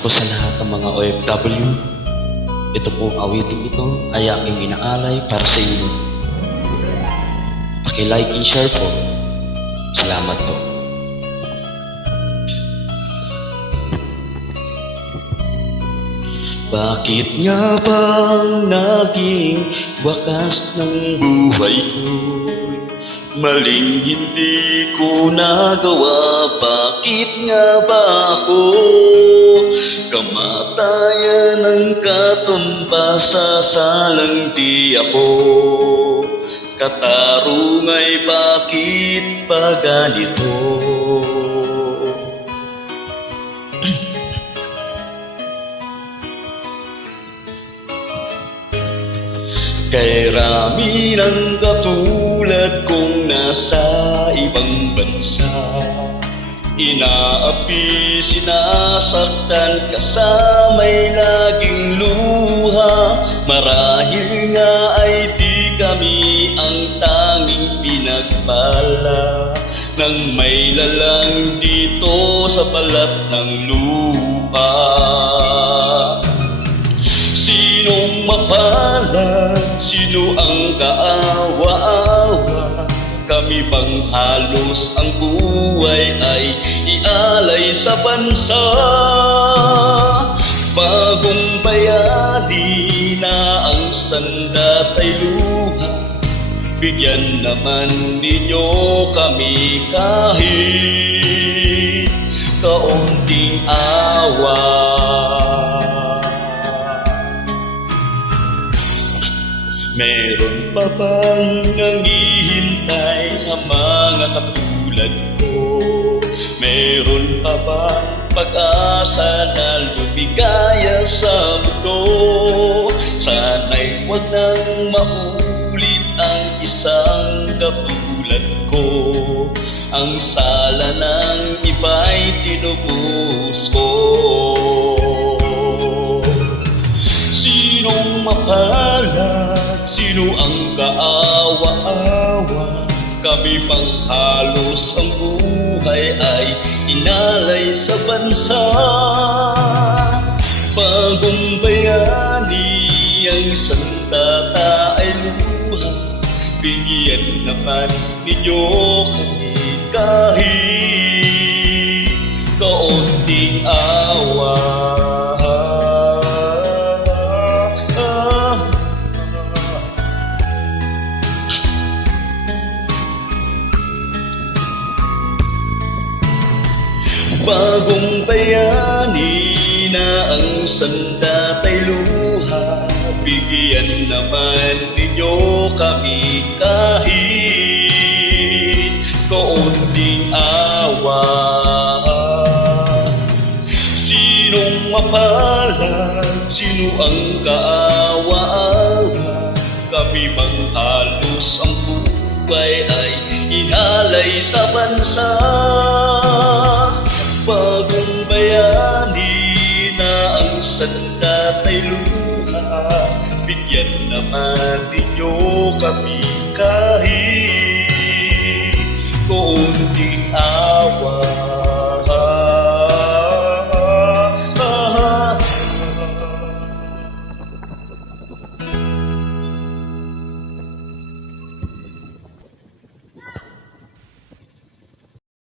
po sa lahat ng mga OFW, ito pong awiting ito ay aking inaalay para sa inyo. Paki-like and share po. Salamat po. Bakit nga bang naging wakas ng buhay ko? Maling hindi ko nagawa, bakit nga ba ako? Kamatayan ang katumbasa, salang di ako. Katarungay, bakit pa ganito? Kay rami ng katulad kong nasa ibang bansa, inaapi, sinasaktan, kasama'y laging luha. Marahil nga ay di kami ang tanging pinagpala ng may lalang dito sa balat ng lupa. Sinong mapalad? Sino ang kaawa-awa? Kami bang halos ang buhay ay ialay sa bansa? Bagong bayani na ang sandatay luha, bigyan naman ninyo kami kahit kaunting awa. Meron pa bang nanghihintay sa mga katulad ko? Meron pa bang pag-asa na lumigaya sa mundo? Sana'y wag nang maulit ang isang katulad ko. Ang sala ng iba'y tinubos ko. Sinong mapalad? Sino ang kaawa-awa? Kami pang halos ang buhay ay inalay sa bansa. Bagong bayani ang sandata ay luha, bigyan naman ninyo kami kahit kaunting awa. Bagong bayani na ang sandatay luha, bigyan naman ninyo kami kahit kaunting awa. Sinong mapalad? Sino ang kaawa-awa? Kami bang halos ang buhay ay inalay sa bansa? Bagong bayani na ang sandatay luha, bigyan naman ninyo kami